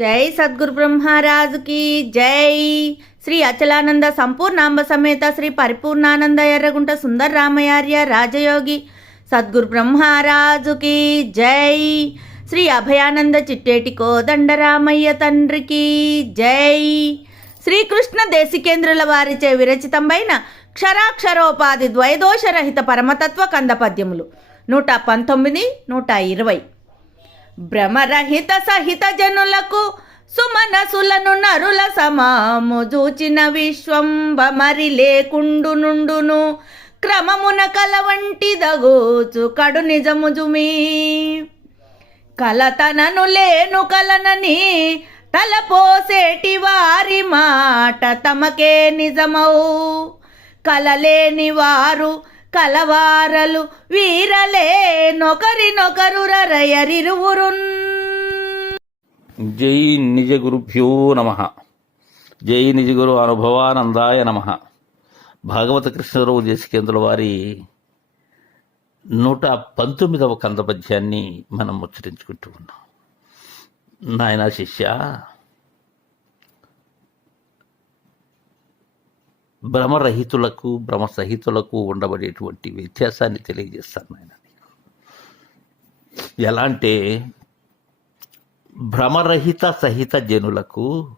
జై సద్గురు బ్రహ్మరాజుకి జై. శ్రీ అచలానంద సంపూర్ణాంబ సమేత శ్రీ పరిపూర్ణానంద ఎర్రగుంట సుందర రామయార్య రాజయోగి సద్గురు బ్రహ్మరాజుకి జై. శ్రీ అభయానంద చిట్టేటి కోదండరామయ్య తండ్రికి జై. శ్రీకృష్ణ దేశికేంద్రుల వారిచే విరచితమైన క్షరాక్షరోపాధి ద్వైదోషరహిత పరమతత్వ కంద పద్యములు నూట పంతొమ్మిది నూట ఇరవై. భ్రమరహిత సహిత జనులకు సుమనసులను నరుల సమాము జూచిన విశ్వంబమరి లేకుండు నుండును క్రమమున కల వంటి దగోచు కడు నిజము జుమీ. కలతనను లేను కలనని తలపోసేటి వారి మాట తమకే నిజమౌ. కలలేని వారు కలవారలు వీరలే నొకరినొకరు రరయరిరువురున్ జై నిజ గురుభ్యో నమ. జై నిజ గురు అనుభవానందాయ నమ. భాగవత కృష్ణరావు దేశికేంద్రుల వారి నూట పంతొమ్మిదవ కంద పద్యాన్ని మనం ముచ్చరించుకుంటూ ఉన్నాం. నాయన శిష్య భ్రమరహితులకు భ్రమసహితులకు ఉండబడేటువంటి వ్యత్యాసాన్ని తెలియజేస్తాను ఆయన ఎలా అంటే భ్రమరహిత సహిత జనులకు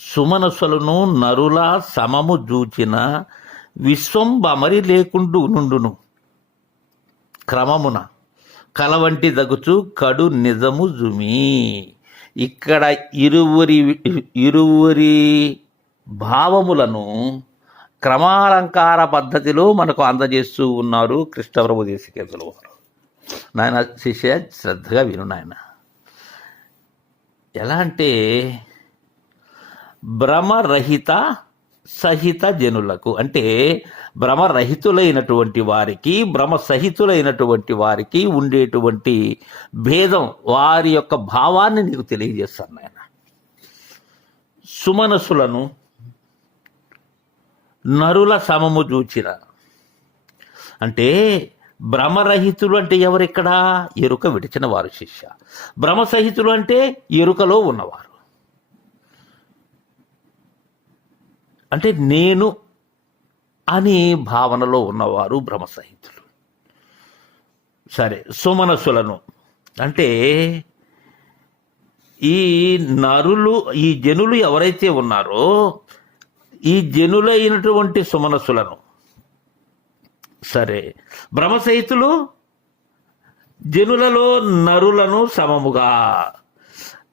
సుమనసులను నరుల సమము జూచిన విశ్వం బమరి లేకుండు నుండును. క్రమమున కలవంటి దగుచు కడు నిజము జుమి. ఇక్కడ ఇరువురి ఇరువురి భావములను క్రమాలంకార పద్ధతిలో మనకు అందజేస్తూ ఉన్నారు కృష్ణప్రభు దేశికేంద్రుల వారు. నాయన శిష్య శ్రద్ధగా విను నాయన. ఎలా అంటే భ్రమరహిత సహిత జనులకు అంటే భ్రమరహితులైనటువంటి వారికి భ్రమ సహితులైనటువంటి వారికి ఉండేటువంటి భేదం వారి యొక్క భావాన్ని నీకు తెలియజేస్తాను నాయన. సుమనసులను నరుల సమము చూచిన అంటే భ్రమరహితులు అంటే ఎవరిక్కడ? ఎరుక విడిచిన వారు శిష్య. భ్రమసహితులు అంటే ఎరుకలో ఉన్నవారు. అంటే నేను అని భావనలో ఉన్నవారు భ్రమసహితులు. సరే సుమనసులను. అంటే ఈ నరులు ఈ జనులు ఎవరైతే ఉన్నారో ఈ జనులైనటువంటి సుమనసులను. సరే భ్రమసహితులు జనులలో నరులను సమముగా.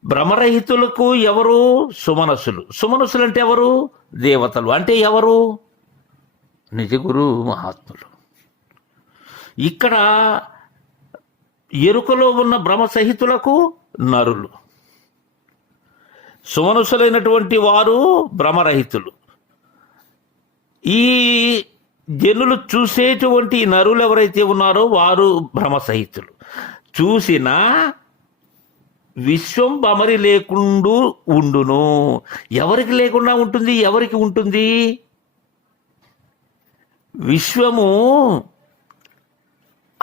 భ్రమరహితులకు ఎవరు? సుమనసులు. సుమనసులు అంటే ఎవరు? దేవతలు. అంటే ఎవరు? నిజగురు మహాత్ములు. ఇక్కడ ఎరుకలో ఉన్న భ్రమసహితులకు నరులు. సుమనసులైనటువంటి వారు భ్రమరహితులు. ఈ జనులు చూసేటువంటి నరులు ఎవరైతే ఉన్నారో వారు భ్రమసహితులు. చూసిన విశ్వం బమరి లేకుండా ఉండును. ఎవరికి లేకుండా ఉంటుంది? ఎవరికి ఉంటుంది? విశ్వము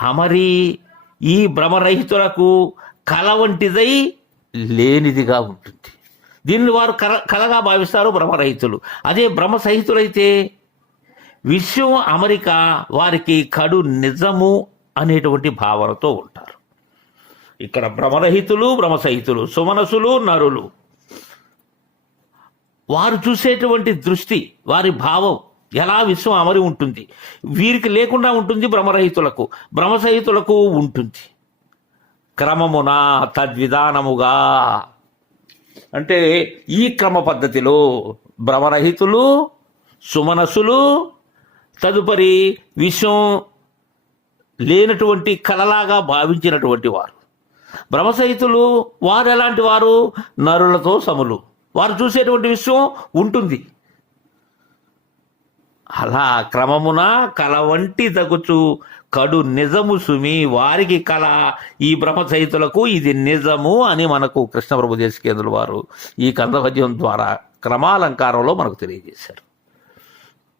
అమరి ఈ భ్రమరహితులకు కల వంటిదై లేనిదిగా ఉంటుంది. దీన్ని వారు కల కలగా భావిస్తారు భ్రమరహితులు. అదే భ్రమసహితులైతే విశ్వం అమరిక వారికి కడు నిజము అనేటువంటి భావనతో ఉంటారు. ఇక్కడ భ్రమరహితులు భ్రమసహితులు సుమనసులు నరులు. వారు చూసేటువంటి దృష్టి వారి భావం ఎలా విశ్వం అమరి ఉంటుంది. వీరికి లేకుండా ఉంటుంది భ్రమరహితులకు భ్రమసహితులకు ఉంటుంది. క్రమమున తద్విధానముగా. అంటే ఈ క్రమ పద్ధతిలో భ్రమరహితులు సుమనసులు తదుపరి విశ్వం లేనటువంటి కలలాగా భావించినటువంటి వారు. బ్రహ్మసహితులు వారు ఎలాంటి వారు? నరులతో సములు. వారు చూసేటువంటి విశ్వం ఉంటుంది. అలా క్రమమున కల వంటి తగుచు కడు నిజము సుమి వారికి కళ ఈ బ్రహ్మసహితులకు ఇది నిజము అని మనకు కృష్ణప్రభు దేశకేంద్రుల వారు ఈ కందపద్యం ద్వారా క్రమాలంకారంలో మనకు తెలియజేశారు.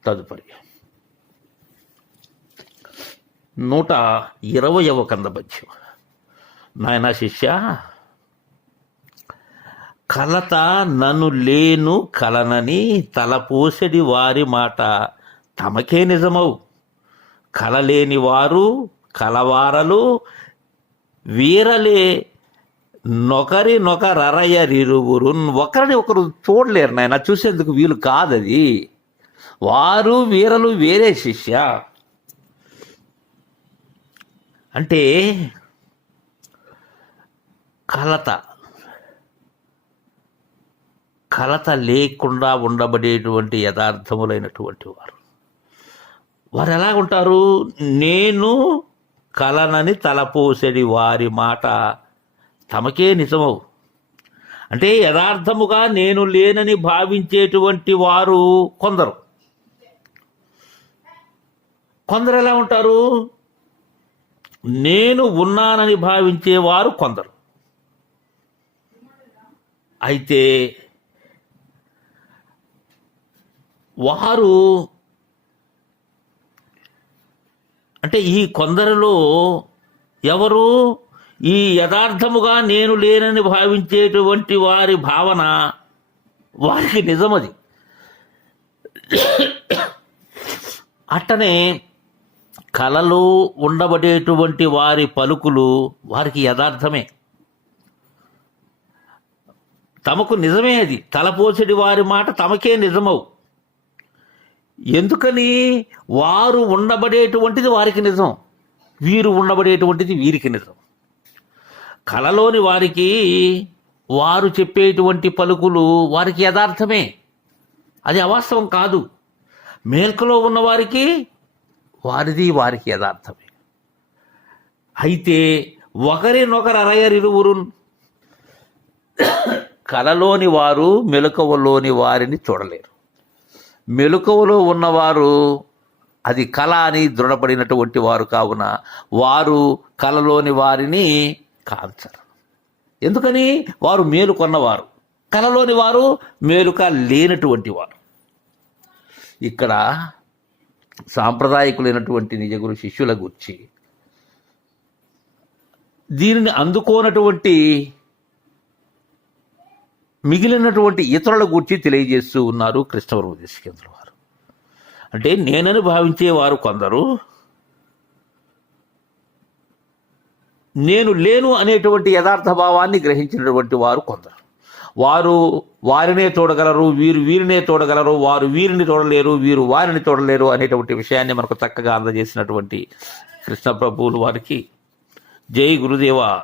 తదుపరి నూట ఇరవయవ కందపద్యం. నాయన శిష్య కలత నన్ను లేను కలనని తలపోసెడి వారి మాట తమకే నిజమవు. కలలేని వారు కలవారలు వీరలే నొకరి నొకరరయరిరువురు ఒకరిని ఒకరు చూడలేరు నాయన చూసేందుకు వీలు కాదది. వారు వీరలు వేరే శిష్య. అంటే కలత. కలత లేకుండా ఉండబడేటువంటి యథార్థములైనటువంటి వారు. వారు ఎలా ఉంటారు? నేను కలనని తలపోసెడి వారి మాట తమకే నిజమవు. అంటే యథార్థముగా నేను లేనని భావించేటువంటి వారు కొందరు. కొందరు ఎలా ఉంటారు? నేను ఉన్నానని భావించేవారు కొందరు. అయితే వారు అంటే ఈ కొందరిలో ఎవరు ఈ యథార్థముగా నేను లేనని భావించేటువంటి వారి భావన వారికి నిజమది. అట్టనే కలలో ఉండబడేటువంటి వారి పలుకులు వారికి యథార్థమే. తమకు నిజమే అది. తలపోసడి వారి మాట తమకే నిజమవు. ఎందుకని? వారు ఉండబడేటువంటిది వారికి నిజం. వీరు ఉండబడేటువంటిది వీరికి నిజం. కలలోని వారికి వారు చెప్పేటువంటి పలుకులు వారికి యథార్థమే. అది అవాస్తవం కాదు. మేల్కలో ఉన్నవారికి వారిది వారికి యథార్థమే. అయితే ఒకరినొకరు అరయరిరువురు కలలోని వారు మెలకువలోని వారిని చూడలేరు. మెలకువలో ఉన్నవారు అది కళ అని దృఢపడినటువంటి వారు కావున వారు కలలోని వారిని కాల్చరు. ఎందుకని? వారు మేలుకొన్నవారు. కలలోని వారు మేలుక లేనటువంటి వారు. ఇక్కడ సాంప్రదాయకులైనటువంటి నిజగురు శిష్యుల గురించి. దీనిని అందుకోనటువంటి మిగిలినటువంటి ఇతరుల గురించి తెలియజేస్తూ ఉన్నారు కృష్ణవర్మ దేశకేంద్ర వారు. అంటే నేనని భావించేవారు కొందరు నేను లేను అనేటువంటి యథార్థ భావాన్ని గ్రహించినటువంటి వారు కొందరు. వారు వారినే తోడగలరు వీరు వీరినే తోడగలరు వారు వీరిని తోడలేరు వీరు వారిని చూడలేరు అనేటువంటి విషయాన్ని మనకు చక్కగా అందజేసినటువంటి కృష్ణ ప్రభువులు వారికి. జై గురుదేవా.